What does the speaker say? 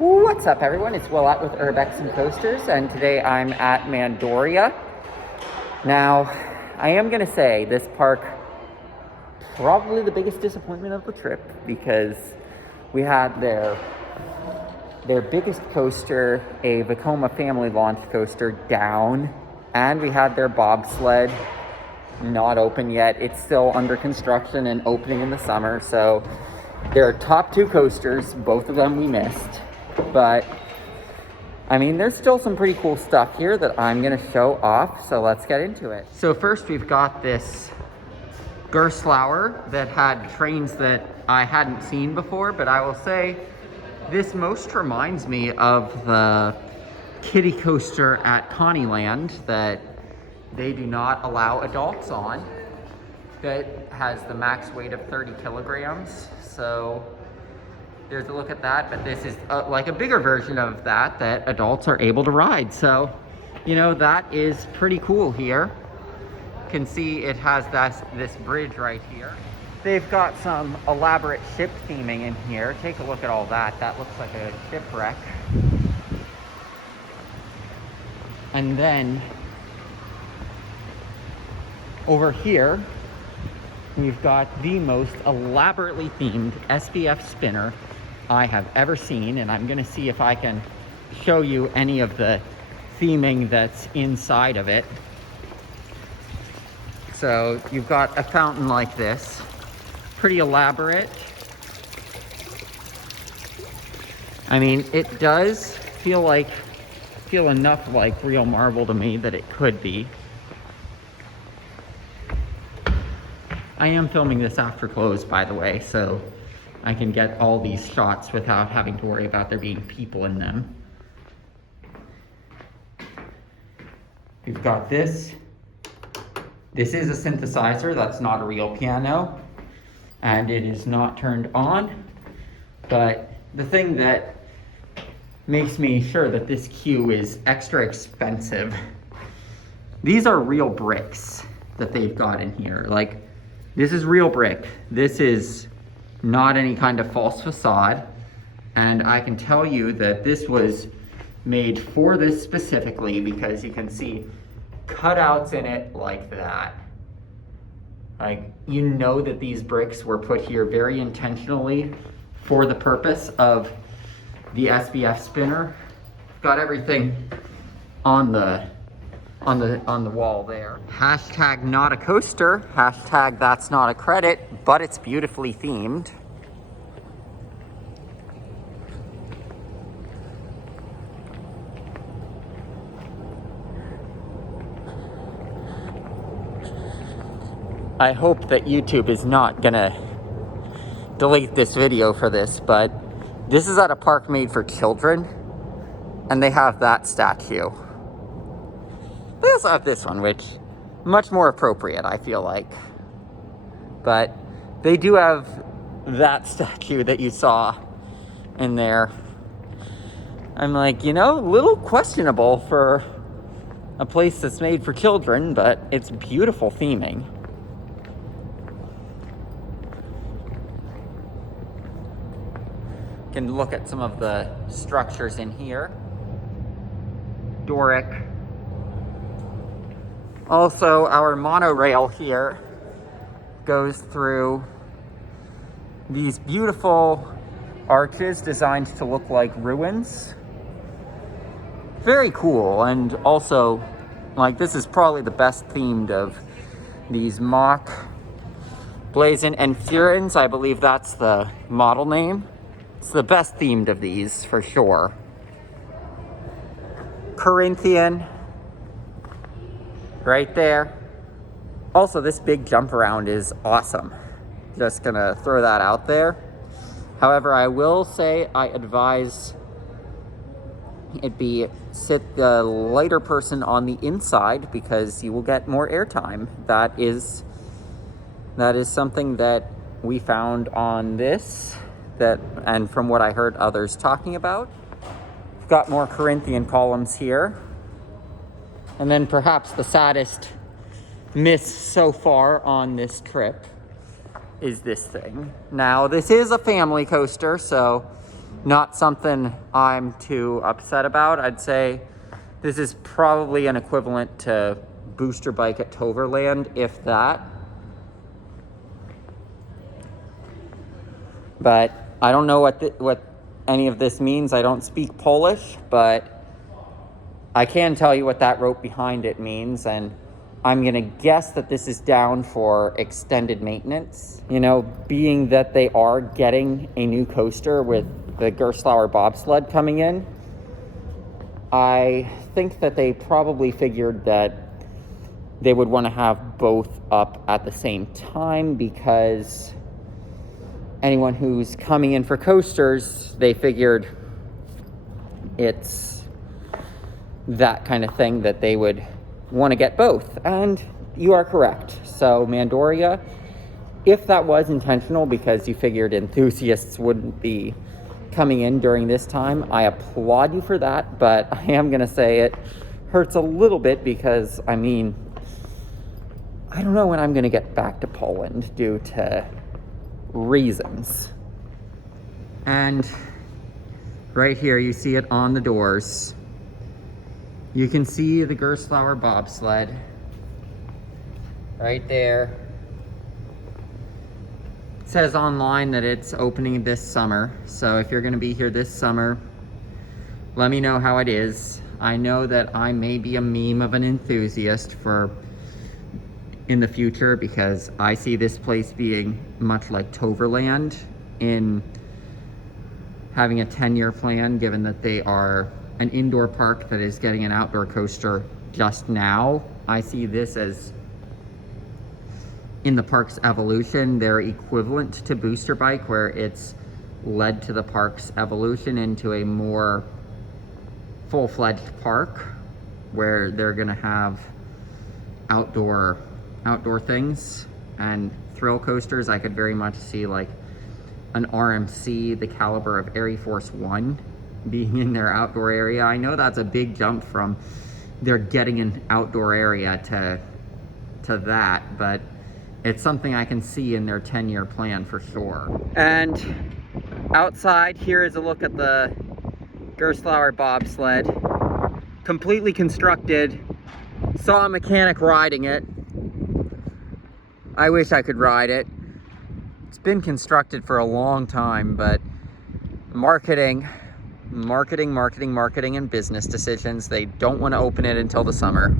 What's up, everyone? It's Will Ott with Urbex and Coasters, and today I'm at Mandoria. Now, I am going to say this park, probably the biggest disappointment of the trip, because we had their biggest coaster, a Vekoma family launch coaster, down, and we had their bobsled not open yet. It's still under construction and opening in the summer, so their top two coasters, both of them we missed. But I mean, there's still some pretty cool stuff here that I'm gonna show off, so let's get into it. So first we've got this Gerstlauer that had trains that I hadn't seen before, but I will say this most reminds me of the kiddie coaster at Connieland that they do not allow adults on, that has the max weight of 30 kilograms. So there's a look at that, but this is like a bigger version of that adults are able to ride. So, you know, that is pretty cool here. You can see it has this bridge right here. They've got some elaborate ship theming in here. Take a look at all that. That looks like a shipwreck. And then over here, we've got the most elaborately themed SBF spinner I have ever seen, and I'm gonna see if I can show you any of the theming that's inside of it. So you've got a fountain like this, pretty elaborate. I mean, it does feel enough like real marble to me that it could be. I am filming this after close, by the way, so I can get all these shots without having to worry about there being people in them. We've got this. This is a synthesizer, that's not a real piano, and it is not turned on. But the thing that makes me sure that this queue is extra expensive, these are real bricks that they've got in here. Like, this is real brick. This is not any kind of false facade. And I can tell you that this was made for this specifically, because you can see cutouts in it like that. Like, you know that these bricks were put here very intentionally for the purpose of the SBF spinner. Got everything on the wall there. Hashtag not a coaster, hashtag that's not a credit, but it's beautifully themed. I hope that YouTube is not gonna delete this video for this, but this is at a park made for children, and they have that statue. They also have this one, which much more appropriate, I feel like. But they do have that statue that you saw in there. I'm like, you know, a little questionable for a place that's made for children, but it's beautiful theming. You can look at some of the structures in here. Doric. Also, our monorail here goes through these beautiful arches designed to look like ruins. Very cool, and also, like, this is probably the best themed of these mock Blazon and Furens. I believe that's the model name. It's the best themed of these, for sure. Corinthian. Right there. Also, this big jump around is awesome. Just gonna throw that out there. However, I will say I advise sit the lighter person on the inside, because you will get more airtime. That is something that we found on this, and from what I heard others talking about. We've got more Corinthian columns here. And then perhaps the saddest miss so far on this trip is this thing. Now, this is a family coaster, so not something I'm too upset about. I'd say this is probably an equivalent to booster bike at Toverland, if that. But I don't know what any of this means. I don't speak Polish, but I can tell you what that rope behind it means, and I'm gonna guess that this is down for extended maintenance. You know, being that they are getting a new coaster with the Gerstlauer bobsled coming in, I think that they probably figured that they would want to have both up at the same time, because anyone who's coming in for coasters, they figured it's that kind of thing that they would want to get both. And you are correct. So Mandoria, if that was intentional because you figured enthusiasts wouldn't be coming in during this time, I applaud you for that. But I am going to say it hurts a little bit because, I mean, I don't know when I'm going to get back to Poland due to reasons. And right here, you see it on the doors. You can see the Gerstlauer bobsled right there. It says online that it's opening this summer. So if you're going to be here this summer, let me know how it is. I know that I may be a meme of an enthusiast in the future, because I see this place being much like Toverland in having a 10-year plan, given that they are an indoor park that is getting an outdoor coaster just now. I see this as, in the park's evolution, they're equivalent to Booster Bike, where it's led to the park's evolution into a more full-fledged park where they're gonna have outdoor things and thrill coasters. I could very much see like an RMC, the caliber of Airy Force One, being in their outdoor area. I know that's a big jump from they're getting an outdoor area to that, but it's something I can see in their 10-year plan for sure. And outside here is a look at the Gerstlauer bobsled, completely constructed. Saw a mechanic riding it. I wish I could ride it. It's been constructed for a long time, but marketing and business decisions, they don't want to open it until the summer.